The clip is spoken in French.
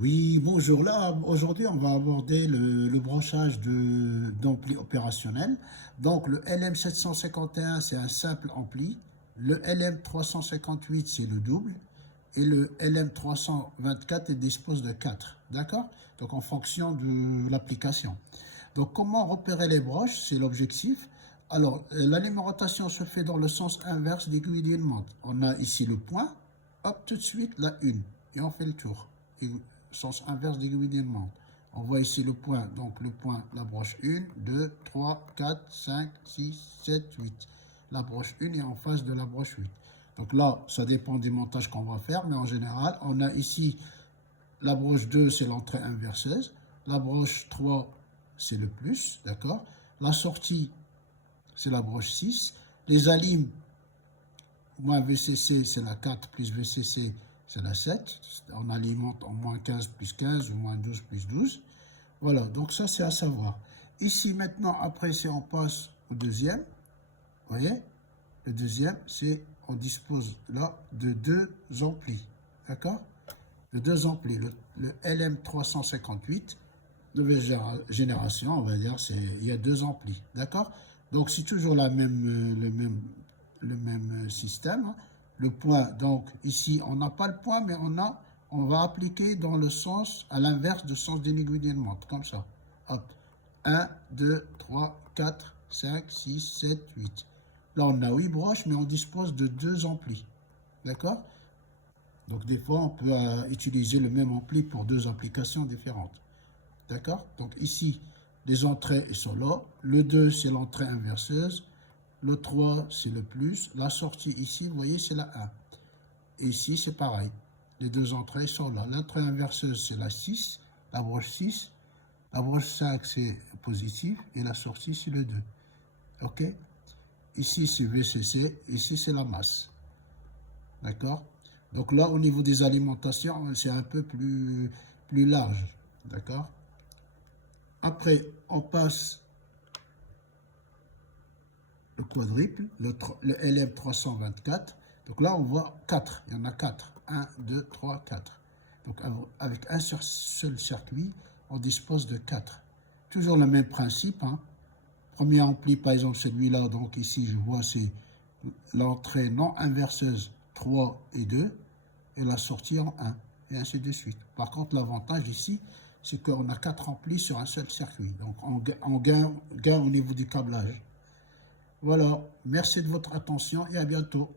Oui, bonjour. Là, aujourd'hui, on va aborder le branchage d'ampli opérationnel. Donc, le LM751, c'est un simple ampli. Le LM358, c'est le double. Et le LM324, il dispose de 4. D'accord? Donc, en fonction de l'application. Donc, comment repérer les broches? C'est l'objectif. Alors, la numérotation se fait dans le sens inverse d'aiguille d'une montre. On a ici le point. Hop, tout de suite, la une. Et on fait le tour. Sens inverse d'aiguille d'une montre. On voit ici le point, donc le point, la broche 1, 2, 3, 4, 5, 6, 7, 8. La broche 1 est en face de la broche 8. Donc là, ça dépend des montages qu'on va faire, mais en général, on a ici la broche 2, c'est l'entrée inverseuse. La broche 3, c'est le plus, d'accord? La sortie, c'est la broche 6. Les alimes, moins VCC, c'est la 4, plus VCC, c'est la 7. On alimente en moins 15 plus 15 ou moins 12 plus 12. Voilà, donc ça, c'est à savoir. Ici, maintenant, après, si on passe au deuxième, vous voyez, le deuxième, c'est, on dispose là de deux amplis, d'accord? De deux amplis. Le LM358, nouvelle génération, on va dire, il y a deux amplis, d'accord? Donc, c'est toujours le même système, hein. Le point, donc ici, on n'a pas le point, mais on va appliquer dans le sens, à l'inverse du sens d'une aiguille d'une montre, comme ça. Hop. 1, 2, 3, 4, 5, 6, 7, 8. Là, on a 8 broches, mais on dispose de deux amplis. D'accord? Donc, des fois, on peut utiliser le même ampli pour deux applications différentes. D'accord? Donc, ici, les entrées sont là. Le 2, c'est l'entrée inverseuse. Le 3, c'est le plus. La sortie ici, vous voyez, c'est la 1. Et ici, c'est pareil. Les deux entrées sont là. L'entrée inverseuse, c'est la 6, la broche 6. La broche 5, c'est positif. Et la sortie, c'est le 2. OK? Ici, c'est VCC. Ici, c'est la masse. D'accord? Donc là, au niveau des alimentations, c'est un peu plus large. D'accord? Après, on passe le quadruple, le LM324. Donc là, on voit 4. Il y en a 4. 1, 2, 3, 4. Donc avec un seul circuit, on dispose de 4. Toujours le même principe, hein. Premier ampli, par exemple, celui-là, donc ici, je vois, c'est l'entrée non inverseuse 3 et 2, et la sortie en 1, et ainsi de suite. Par contre, l'avantage ici, c'est qu'on a 4 amplis sur un seul circuit. Donc, on gagne au niveau du câblage. Voilà, merci de votre attention et à bientôt.